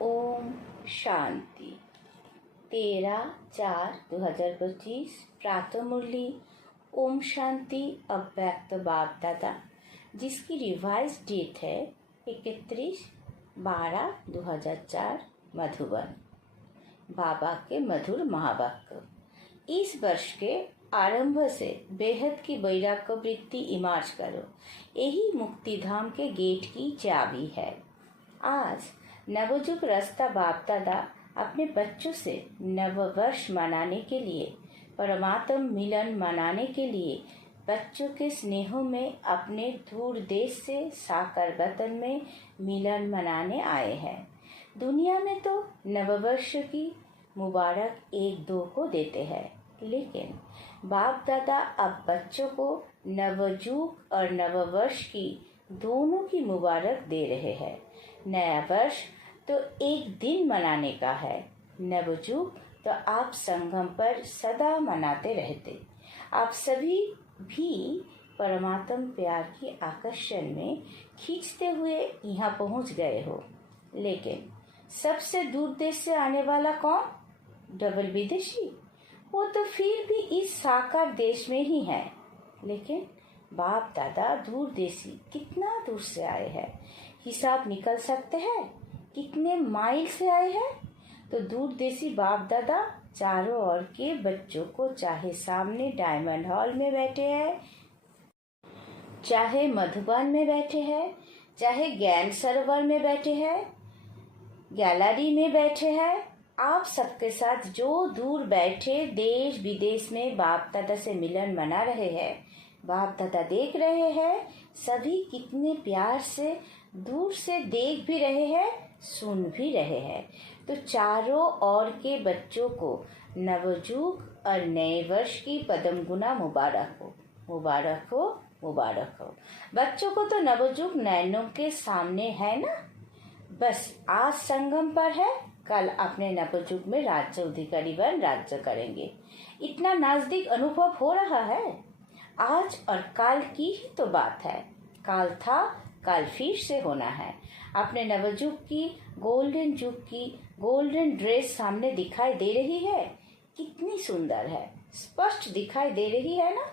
ओम शांति। 13/4/2025 प्रातः मुरली ओम शांति अव्यक्त बाप दादा, जिसकी रिवाइज डेट है 31/12/2004 मधुबन। बाबा के मधुर महावाक्य। इस वर्ष के आरंभ से बेहद की वैराग्य वृत्ति इमार्ज करो, यही मुक्ति धाम के गेट की चाबी है। आज नवयुग रास्ता बाप दादा अपने बच्चों से नववर्ष मनाने के लिए, परमात्म मिलन मनाने के लिए बच्चों के स्नेहों में अपने दूर देश से साकार वतन में मिलन मनाने आए हैं। दुनिया में तो नववर्ष की मुबारक 1-2 को देते हैं, लेकिन बाप दादा अब बच्चों को नवयुग और नववर्ष की दोनों की मुबारक दे रहे हैं। नया वर्ष तो एक दिन मनाने का है, नवयुग तो आप संगम पर सदा मनाते रहते। आप सभी भी परमात्म प्यार की आकर्षण में खींचते हुए यहाँ पहुँच गए हो, लेकिन सबसे दूर देश से आने वाला कौन? डबल विदेशी। वो तो फिर भी इस साकार देश में ही है, लेकिन बाप दादा दूर देशी कितना दूर से आए हैं, हिसाब निकल सकते हैं कितने माइल से आए हैं? तो दूर देशी बाप दादा चारों ओर के बच्चों को, चाहे सामने डायमंड हॉल में बैठे हैं, चाहे मधुबन में बैठे हैं, चाहे ज्ञान सरोवर में बैठे हैं, गैलरी में बैठे हैं, आप सबके साथ जो दूर बैठे देश विदेश में बाप दादा से मिलन मना रहे हैं, बाप दादा देख रहे हैं सभी कितने प्यार से दूर से देख भी रहे हैं, सुन भी रहे हैं। तो चारों ओर के बच्चों को नवयुग और नए वर्ष की पदम गुना मुबारक हो, मुबारक हो, मुबारक हो। बच्चों को तो नवयुग नैनों के सामने है ना, बस आज संगम पर है, कल अपने नवयुग में राज्य अधिकारी बन राज्य करेंगे। इतना नजदीक अनुभव हो रहा है। आज और काल की ही तो बात है, काल था कल फिर से होना है। अपने नवयुग की गोल्डन युग की गोल्डन ड्रेस सामने दिखाई दे रही है, कितनी सुंदर है, स्पष्ट दिखाई दे रही है ना।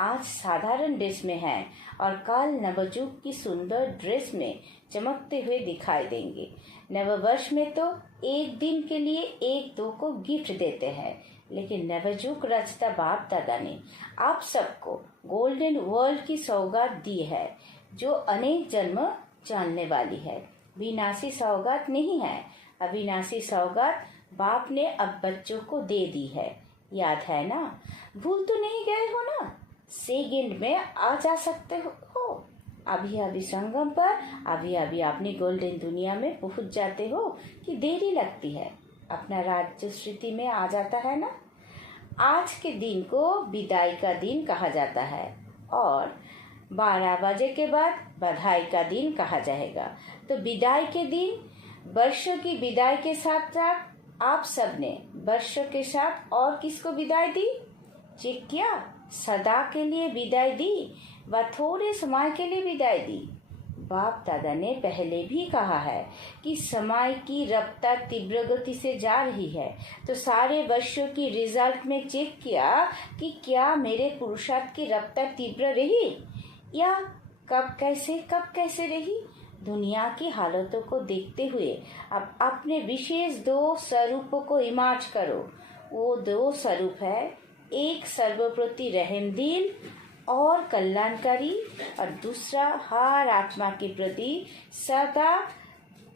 आज साधारण ड्रेस में है और कल नवयुग की सुंदर ड्रेस में चमकते हुए दिखाई देंगे। नववर्ष में तो एक दिन के लिए 1-2 को गिफ्ट देते हैं, लेकिन नवयुग रचता बाप दादा ने आप सबको गोल्डन वर्ल्ड की सौगात दी है, जो अनेक जन्म चलने वाली है। विनाशी सौगात नहीं है, अविनाशी सौगात बाप ने अब बच्चों को दे दी है। याद है ना? भूल तो नहीं गए हो ना? सेकंड में आ जा सकते हो, अभी अभी संगम पर, अभी अभी अपनी गोल्डन दुनिया में पहुंच जाते हो कि देरी लगती है? अपना राज्य स्मृति में आ जाता है ना। आज के दिन को विदाई का दिन कहा जाता है और 12 बजे के बाद बधाई का दिन कहा जाएगा। तो विदाई के दिन, वर्षों की विदाई के साथ साथ आप सबने वर्षों के साथ और किसको विदाई दी? चेक किया? सदा के लिए विदाई दी व थोड़े समय के लिए विदाई दी। बाप दादा ने पहले भी कहा है कि समय की रफ्तार तीव्र गति से जा रही है, तो सारे वर्षों की रिजल्ट में चेक किया कि क्या मेरे पुरुषार्थ की रफ्तार तीव्र रही या कब कैसे रही। दुनिया की हालतों को देखते हुए अब अपने विशेष 2 स्वरूपों को इमार्ज करो। वो 2 स्वरूप है, एक सर्वप्रति रहमदिल और कल्याणकारी, और दूसरा हर आत्मा के प्रति सदा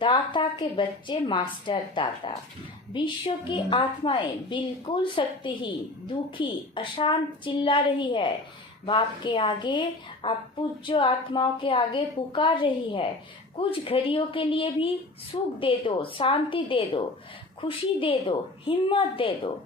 दाता के बच्चे मास्टर दाता। विश्व की आत्माएं बिल्कुल शक्तिहीन, दुखी, अशांत चिल्ला रही है, बाप के आगे, आप पूज्य आत्माओं के आगे पुकार रही है। कुछ घड़ियों के लिए भी सुख दे दो, शांति दे दो, खुशी दे दो, हिम्मत दे दो।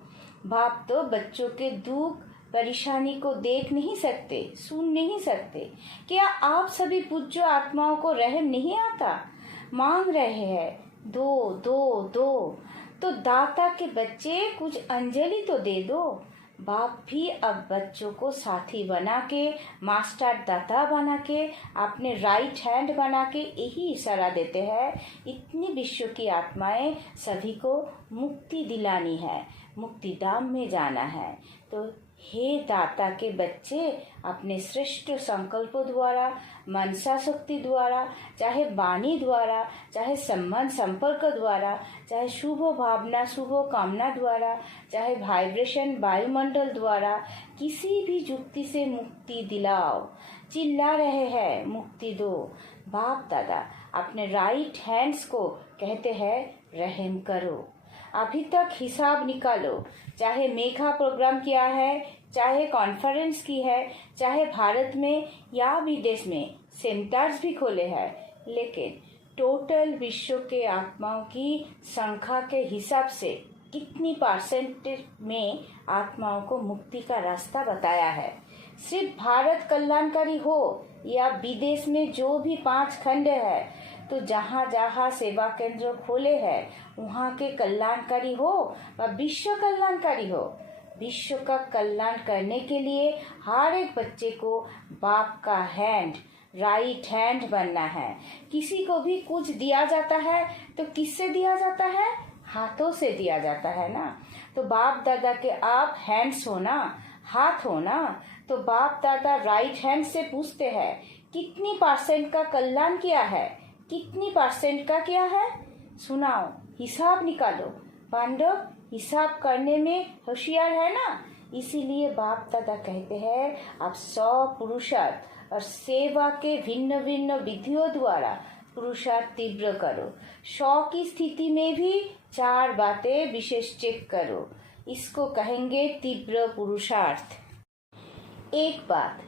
बाप तो बच्चों के दुख परेशानी को देख नहीं सकते, सुन नहीं सकते। क्या आप सभी पूज्य आत्माओं को रहम नहीं आता? मांग रहे हैं दो दो दो, तो दाता के बच्चे कुछ अंजलि तो दे दो। बाप भी अब बच्चों को साथी बना के, मास्टर दाता बना के, अपने राइट हैंड बना के यही इशारा देते हैं, इतनी विश्व की आत्माएं सभी को मुक्ति दिलानी है, मुक्ति धाम में जाना है। तो हे दाता के बच्चे, अपने श्रेष्ठ संकल्पों द्वारा, मनसा शक्ति द्वारा, चाहे वाणी द्वारा, चाहे संबंध संपर्क द्वारा, चाहे शुभ भावना शुभ कामना द्वारा, चाहे वाइब्रेशन वायुमंडल द्वारा, किसी भी युक्ति से मुक्ति दिलाओ। चिल्ला रहे हैं मुक्ति दो। बाप दादा अपने राइट हैंड्स को कहते हैं रहम करो। अभी तक हिसाब निकालो, चाहे मेघा प्रोग्राम किया है, चाहे कॉन्फ्रेंस की है, चाहे भारत में या विदेश में सेंटर्स भी खोले हैं, लेकिन टोटल विश्व के आत्माओं की संख्या के हिसाब से कितनी परसेंटेज में आत्माओं को मुक्ति का रास्ता बताया है। सिर्फ भारत कल्याणकारी हो या विदेश में जो भी 5 खंड है, तो जहाँ जहाँ सेवा केंद्र खोले हैं वहाँ के कल्याणकारी हो व विश्व कल्याणकारी हो, विश्व का कल्याण करने के लिए हर एक बच्चे को बाप का हैंड, राइट हैंड बनना है। किसी को भी कुछ दिया जाता है तो किससे दिया जाता है? हाथों से दिया जाता है ना। तो बाप दादा के आप हैंड्स हो ना, हाथ हो ना, तो बाप दादा राइट हैंड से पूछते हैं कितनी % का कल्याण किया है, कितनी % का किया है, सुनाओ, हिसाब निकालो। पांडव हिसाब करने में होशियार है ना, इसीलिए बाप दादा कहते हैं आप 100 पुरुषार्थ और सेवा के भिन्न भिन्न विधियों द्वारा पुरुषार्थ तीव्र करो। 100 की स्थिति में भी 4 बातें विशेष चेक करो, इसको कहेंगे तीव्र पुरुषार्थ। एक बात,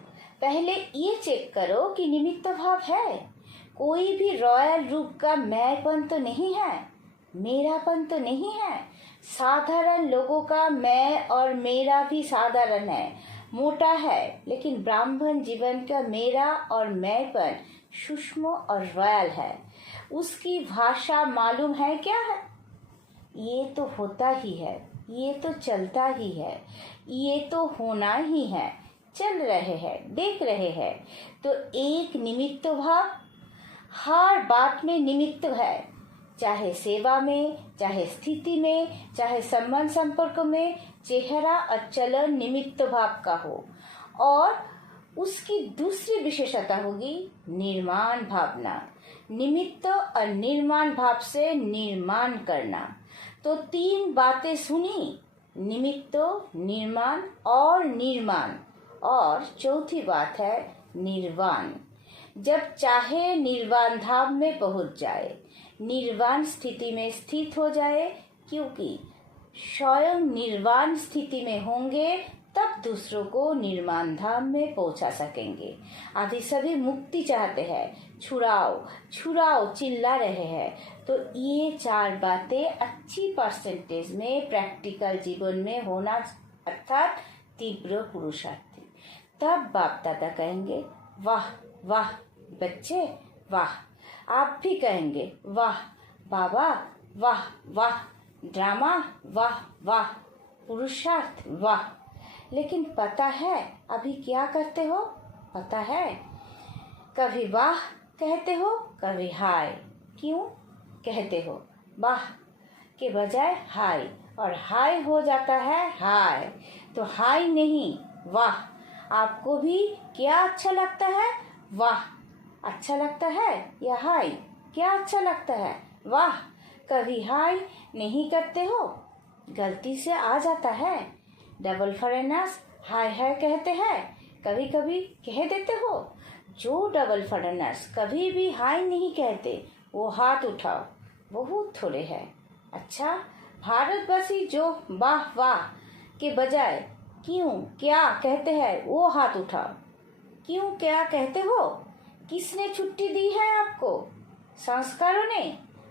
पहले ये चेक करो कि निमित्त भाव है। कोई भी रॉयल रूप का मैंपन तो नहीं है, मेरापन तो नहीं है। साधारण लोगों का मैं और मेरा भी साधारण है, मोटा है, लेकिन ब्राह्मण जीवन का मेरा और मैंपन सूक्ष्म और रॉयल है। उसकी भाषा मालूम है क्या है? ये तो होता ही है, ये तो चलता ही है, ये तो होना ही है, चल रहे हैं, देख रहे हैं। तो एक निमित्त भाव, हर बात में निमित्त है, चाहे सेवा में, चाहे स्थिति में, चाहे संबंध संपर्क में, चेहरा और चलन निमित्त भाव का हो। और उसकी दूसरी विशेषता होगी निर्माण भावना। निमित्त और निर्माण भाव से निर्माण करना। तो 3 बातें सुनी, निमित्त, निर्माण और निर्माण, और चौथी बात है निर्वाण। जब चाहे निर्वाण धाम में पहुंच जाए, निर्वाण स्थिति में स्थित हो जाए, क्योंकि स्वयं निर्वाण स्थिति में होंगे तब दूसरों को निर्वाण धाम में पहुंचा सकेंगे। अभी सभी मुक्ति चाहते हैं, छुड़ाओ छुड़ाओ चिल्ला रहे हैं। तो ये 4 बातें अच्छी % में प्रैक्टिकल जीवन में होना, अर्थात तीव्र पुरुषार्थी। तब बाप दादा कहेंगे वाह वाह बच्चे वाह। आप भी कहेंगे वाह बाबा, वाह वाह ड्रामा, वाह वाह पुरुषार्थ, वाह। लेकिन पता है अभी क्या करते हो? पता है, कभी वाह कहते हो, कभी हाय। क्यों कहते हो? वाह के बजाय हाय, और हाय हो जाता है हाय। तो हाय नहीं, वाह। आपको भी क्या अच्छा लगता है? वाह अच्छा लगता है या हाय? क्या अच्छा लगता है? वाह। कभी हाय नहीं करते हो? गलती से आ जाता है। डबल फॉरेनर्स हाय हाय कहते हैं, कभी कभी कह देते हो। जो डबल फॉरेनर्स कभी भी हाय नहीं कहते वो हाथ उठाओ, बहुत थोड़े हैं। अच्छा, भारतवासी जो वाह वाह के बजाय क्यों क्या कहते हैं वो हाथ उठाओ। क्यों क्या कहते हो? किसने छुट्टी दी है आपको? संस्कारों ने,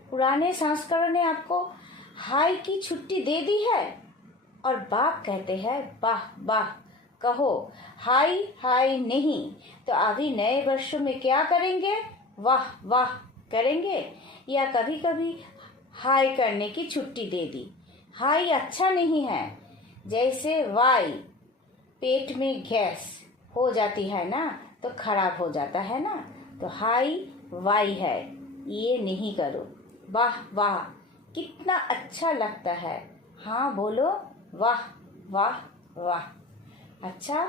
पुराने संस्कारों ने आपको हाय की छुट्टी दे दी है। और बाप कहते हैं वाह वाह कहो, हाय हाय नहीं। तो अभी नए वर्ष में क्या करेंगे? वाह वाह करेंगे। या कभी कभी हाय करने की छुट्टी दे दी। हाय अच्छा नहीं है, जैसे वाई पेट में गैस हो जाती है ना तो खराब हो जाता है ना, तो हाई वाई है, ये नहीं करो। वाह वाह कितना अच्छा लगता है, हाँ बोलो वाह वाह वाह। अच्छा,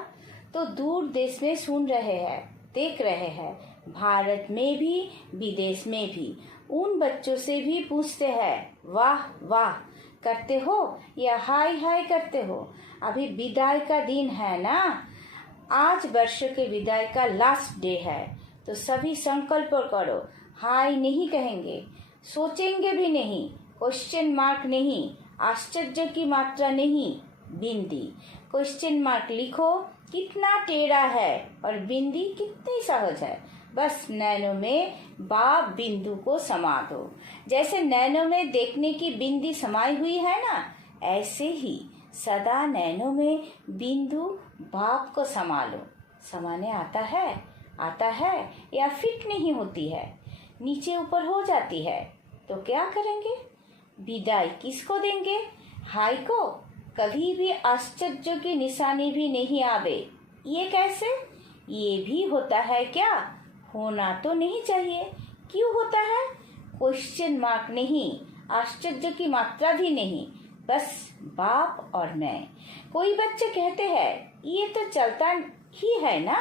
तो दूर देश में सुन रहे हैं, देख रहे हैं, भारत में भी विदेश में भी उन बच्चों से भी पूछते हैं वाह वाह करते हो या हाय हाय करते हो। अभी विदाई का दिन है ना, आज वर्ष के विदाई का लास्ट डे है, तो सभी संकल्प करो, हाय नहीं कहेंगे, सोचेंगे भी नहीं, क्वेश्चन मार्क नहीं, आश्चर्य की मात्रा नहीं, बिंदी। क्वेश्चन मार्क लिखो कितना टेढ़ा है और बिंदी कितनी सहज है, बस नैनो में बाप बिंदु को समा दो। जैसे नैनो में देखने की बिंदी समाई हुई है ना, ऐसे ही सदा नैनो में बिंदु बाप को समा लो। समाने आता है या फिट नहीं होती है, नीचे ऊपर हो जाती है, तो क्या करेंगे? विदाई किसको देंगे? हाय को? कभी भी आश्चर्य की निशानी भी नहीं आवे। ये कैसे? ये भी होता है क्या? होना तो नहीं चाहिए। क्यों होता है? क्वेश्चन मार्क नहीं, आश्चर्य की मात्रा भी नहीं, बस बाप और मैं। कोई बच्चे कहते हैं ये तो चलता ही है ना।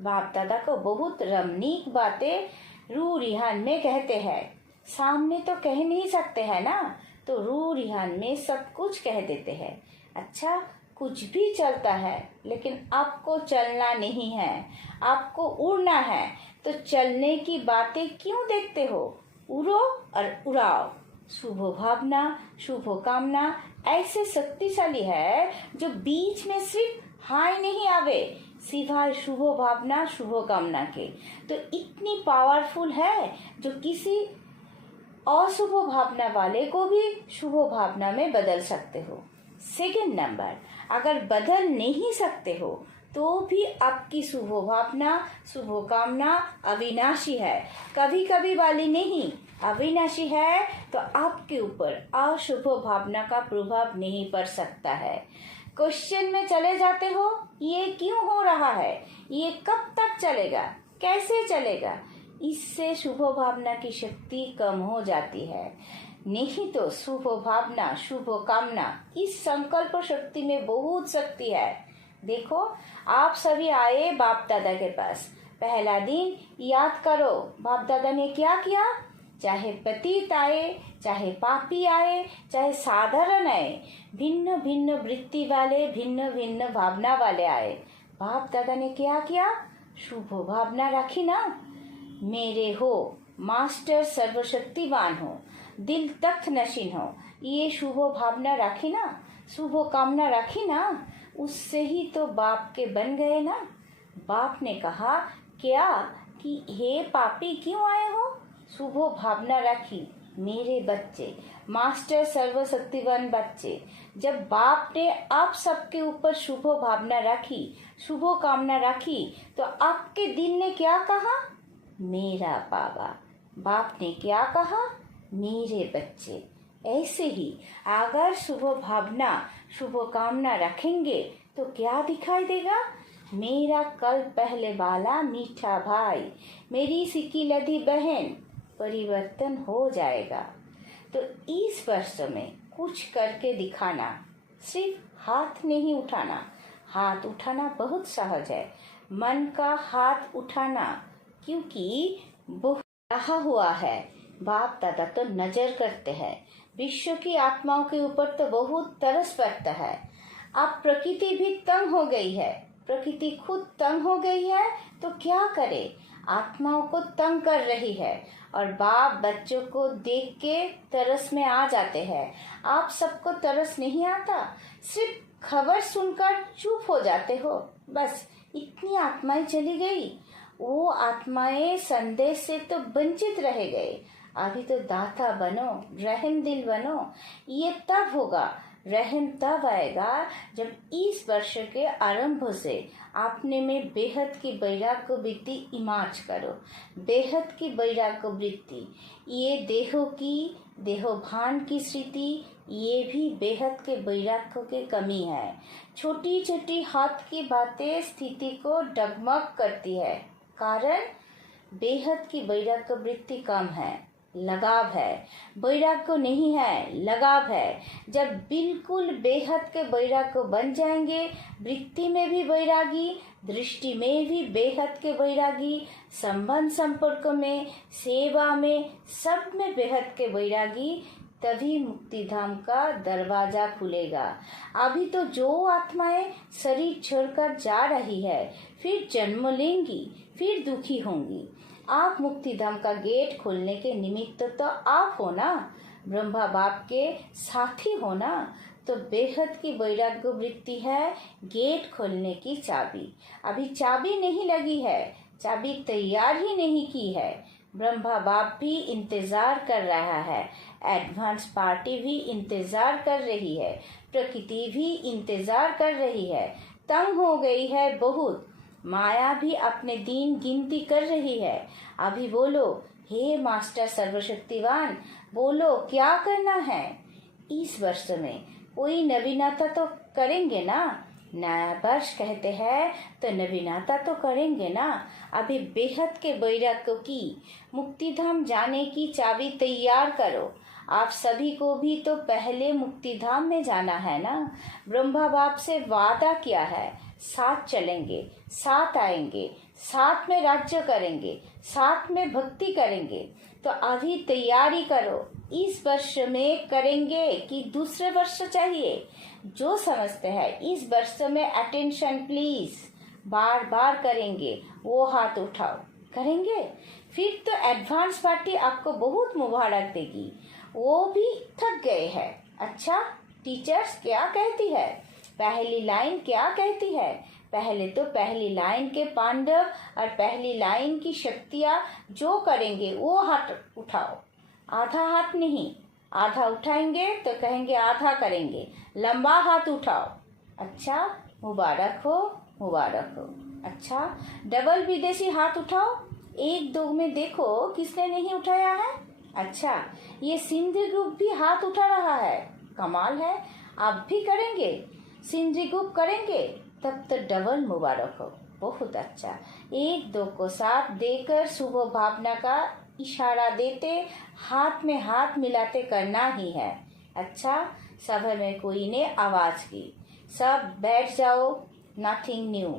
बाप दादा को बहुत रमणीक बातें रू रिहान में कहते हैं, सामने तो कह नहीं सकते हैं ना, तो रू रिहान में सब कुछ कह देते हैं। अच्छा, कुछ भी चलता है, लेकिन आपको चलना नहीं है, आपको उड़ना है, तो चलने की बातें क्यों देखते हो? उड़ो और उड़ाओ। शुभ भावना, शुभ कामना ऐसे शक्तिशाली है जो बीच में सिर्फ हाय नहीं आवे, सिवाय शुभ भावना शुभ कामना के, तो इतनी पावरफुल है जो किसी अशुभ भावना वाले को भी शुभ भावना में बदल सकते हो। सेकंड नंबर, अगर बदल नहीं सकते हो तो भी आपकी शुभ भावना शुभ कामना अविनाशी है, कभी कभी वाली नहीं, अविनाशी है, तो आपके ऊपर अशुभ भावना का प्रभाव नहीं पड़ सकता है। क्वेश्चन में चले जाते हो, ये क्यों हो रहा है, ये कब तक चलेगा, कैसे चलेगा, इससे शुभ भावना की शक्ति कम हो जाती है। नहीं तो शुभ भावना शुभ कामना इस संकल्प शक्ति में बहुत शक्ति है। देखो, आप सभी आए बाप दादा के पास, पहला दिन याद करो बाप दादा ने क्या किया। चाहे पतित आए, चाहे पापी आए, चाहे साधारण आए, भिन्न भिन्न वृत्ति वाले, भिन्न भिन्न भावना वाले आए, बाप दादा ने क्या किया? शुभ भावना रखी ना, मेरे हो, मास्टर सर्वशक्तिवान हो, दिल तख्त नशीन हो, ये शुभ भावना रखी ना, शुभ कामना रखी ना, उससे ही तो बाप के बन गए ना। बाप ने कहा क्या कि हे पापी क्यों आए हो? शुभ भावना रखी, मेरे बच्चे, मास्टर सर्वशक्तिवान बच्चे। जब बाप ने आप सबके ऊपर शुभ भावना रखी, शुभ कामना रखी, तो आपके दिल ने क्या कहा? मेरा बाबा। बाप ने क्या कहा? मेरे बच्चे। ऐसे ही अगर शुभ भावना शुभ कामना रखेंगे तो क्या दिखाई देगा? मेरा कल पहले वाला मीठा भाई, मेरी सिकी लधी बहन, परिवर्तन हो जाएगा। तो इस वर्ष में कुछ करके दिखाना, सिर्फ हाथ नहीं उठाना। हाथ उठाना बहुत सहज है, मन का हाथ उठाना, क्योंकि बहुत रहा हुआ है। बाप दादा तो नजर करते हैं, विश्व की आत्माओं के ऊपर तो बहुत तरस पड़ता है। अब प्रकृति भी तंग हो गई है, प्रकृति खुद तंग हो गई है, तो क्या करे? आत्माओं को तंग कर रही है, और बाप बच्चों को देख के तरस में आ जाते हैं। आप सबको तरस नहीं आता, सिर्फ खबर सुनकर चुप हो जाते हो, बस इतनी आत्माएं चली गई। वो आत्माएं संदेश से तो वंचित रह गए। अभी तो दाता बनो, रहम दिल बनो। ये तब होगा, रहम तब आएगा जब इस वर्ष के आरंभ से आपने में बेहद की वैराग्य वृत्ति इमार्ज करो। बेहद की वैराग्य वृत्ति, ये देहों की देहोभान की स्थिति, ये भी बेहद के वैराग्य की कमी है। छोटी छोटी हाथ की बातें स्थिति को डगमग करती है, कारण बेहद की वैराग्य वृत्ति कम है, लगाव है। वैराग्य नहीं है, लगाव है। जब बिल्कुल बेहद के वैराग्य बन जाएंगे, वृत्ति में भी वैरागी, दृष्टि में भी बेहद के वैरागी, संबंध संपर्क में, सेवा में, सब में बेहद के वैरागी, तभी मुक्तिधाम का दरवाजा खुलेगा। अभी तो जो आत्माएं शरीर छोड़कर जा रही है, फिर जन्म लेंगी, फिर दुखी होंगी। आप मुक्तिधाम का गेट खोलने के निमित्त तो आप हो ना, ब्रह्मा बाप के साथी हो ना। तो बेहद की वैराग्य वृत्ति है गेट खोलने की चाबी। अभी चाबी नहीं लगी है, चाबी तैयार ही नहीं की है। ब्रह्मा बाप भी इंतजार कर रहा है, एडवांस पार्टी भी इंतजार कर रही है, प्रकृति भी इंतजार कर रही है। तंग हो गई है बहुत, माया भी अपने दिन गिनती कर रही है। अभी बोलो, हे मास्टर सर्वशक्तिवान, बोलो क्या करना है। इस वर्ष में कोई नवीनता तो करेंगे ना, नया वर्ष कहते हैं तो नवीनता तो करेंगे ना। अभी बेहद के वैराग्य की मुक्तिधाम जाने की चाबी तैयार करो। आप सभी को भी तो पहले मुक्तिधाम में जाना है ना। ब्रह्मा बाप से वादा किया है, साथ चलेंगे, साथ आएंगे, साथ में राज्य करेंगे, साथ में भक्ति करेंगे। तो अभी तैयारी करो। इस वर्ष में करेंगे कि दूसरे वर्ष चाहिए, जो समझते हैं इस वर्ष में अटेंशन प्लीज, बार बार करेंगे, वो हाथ उठाओ। करेंगे फिर तो एडवांस पार्टी आपको बहुत मुबारक देगी। वो भी थक गए हैं। अच्छा, टीचर्स क्या कहती है, पहली लाइन क्या कहती है। पहले तो पहली लाइन के पांडव और पहली लाइन की शक्तियाँ जो करेंगे वो हाथ उठाओ। आधा हाथ नहीं, आधा उठाएंगे तो कहेंगे आधा करेंगे, लंबा हाथ उठाओ। अच्छा, मुबारक हो, मुबारक हो। अच्छा, डबल विदेशी हाथ उठाओ। एक दो में देखो किसने नहीं उठाया है। अच्छा, ये सिंधी ग्रुप भी हाथ उठा रहा है, कमाल है। आप भी करेंगे, सिंधी ग्रुप करेंगे, तब तो डबल मुबारक हो। बहुत अच्छा। एक दो को साथ देकर शुभ भावना का इशारा देते, हाथ में हाथ मिलाते करना ही है। अच्छा, सभा में कोई ने आवाज की, सब बैठ जाओ, नथिंग न्यू।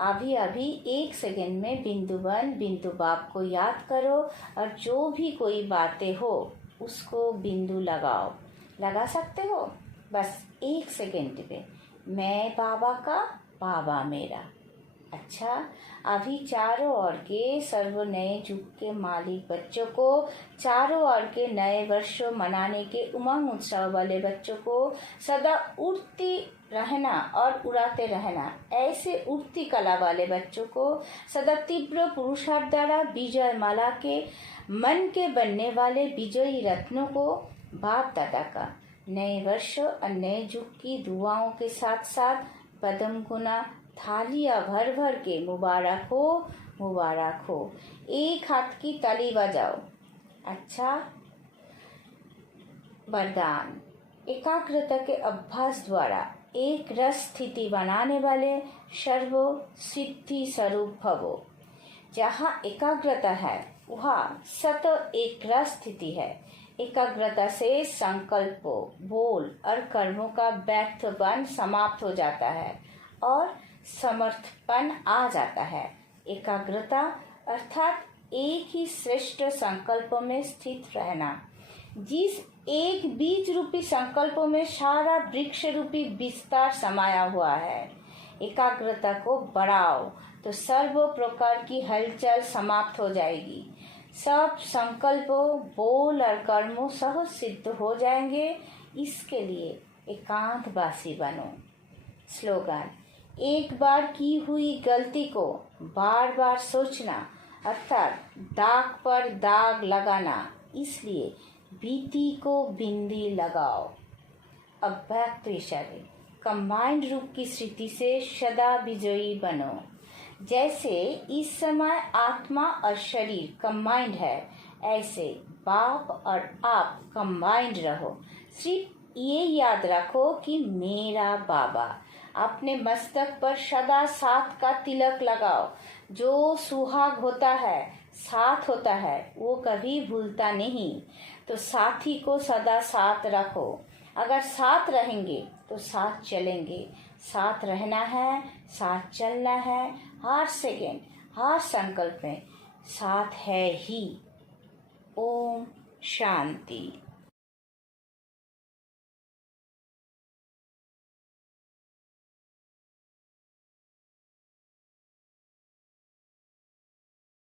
अभी अभी एक सेकंड में बिंदु वन बिंदु बाप को याद करो, और जो भी कोई बातें हो उसको बिंदु लगाओ। लगा सकते हो, बस एक सेकंड पे। मैं बाबा का, बाबा मेरा। अच्छा, अभी चारों ओर के सर्व नए युग के मालिक बच्चों को, चारों ओर के नए वर्ष मनाने के उमंग उत्सव वाले बच्चों को सदा उड़ती रहना और उड़ाते रहना, ऐसे उड़ती कला वाले बच्चों को सदा तीव्र पुरुषार्थ द्वारा विजय माला के मन के बनने वाले विजयी रत्नों को बाप दादा का नए वर्ष और नए युग की दुआओं के साथ साथ पदम गुना थालियां भर भर के मुबारक हो, मुबारक हो। एक हाथ की ताली बजाओ। अच्छा, वरदान, एकाग्रता के अभ्यास द्वारा एक रस स्थिति बनाने वाले सर्व सिद्धि स्वरूप भवो। जहाँ एकाग्रता है वहाँ सत एक रस स्थिति है। एकाग्रता से संकल्पों, बोल और कर्मों का व्यर्थपन समाप्त हो जाता है और समर्थपन आ जाता है। एकाग्रता अर्थात एक ही श्रेष्ठ संकल्प में स्थित रहना। जिस एक बीज रूपी संकल्प में सारा वृक्ष रूपी विस्तार समाया हुआ है। एकाग्रता को बढ़ाओ तो सर्व प्रकार की हलचल समाप्त हो जाएगी। सब संकल्पों, बोल और कर्मों सहज सिद्ध हो जाएंगे। इसके लिए एकांतवासी बनो। स्लोगन, एक बार की हुई गलती को बार बार सोचना अर्थात दाग पर दाग लगाना, इसलिए बीती को बिंदी लगाओ। अव्यक्त इशारे, कंबाइंड रूप की स्थिति से सदा विजयी बनो। जैसे इस समय आत्मा और शरीर कंबाइंड है, ऐसे बाप और आप कंबाइंड रहो। सिर्फ ये याद रखो कि मेरा बाबा। अपने मस्तक पर सदा साथ का तिलक लगाओ। जो सुहाग होता है, साथ होता है, वो कभी भूलता नहीं। तो साथी को सदा साथ रखो। अगर साथ रहेंगे तो साथ चलेंगे। साथ रहना है, साथ चलना है। हर सेकेंड, हर संकल्प में साथ है ही। ओम शांति।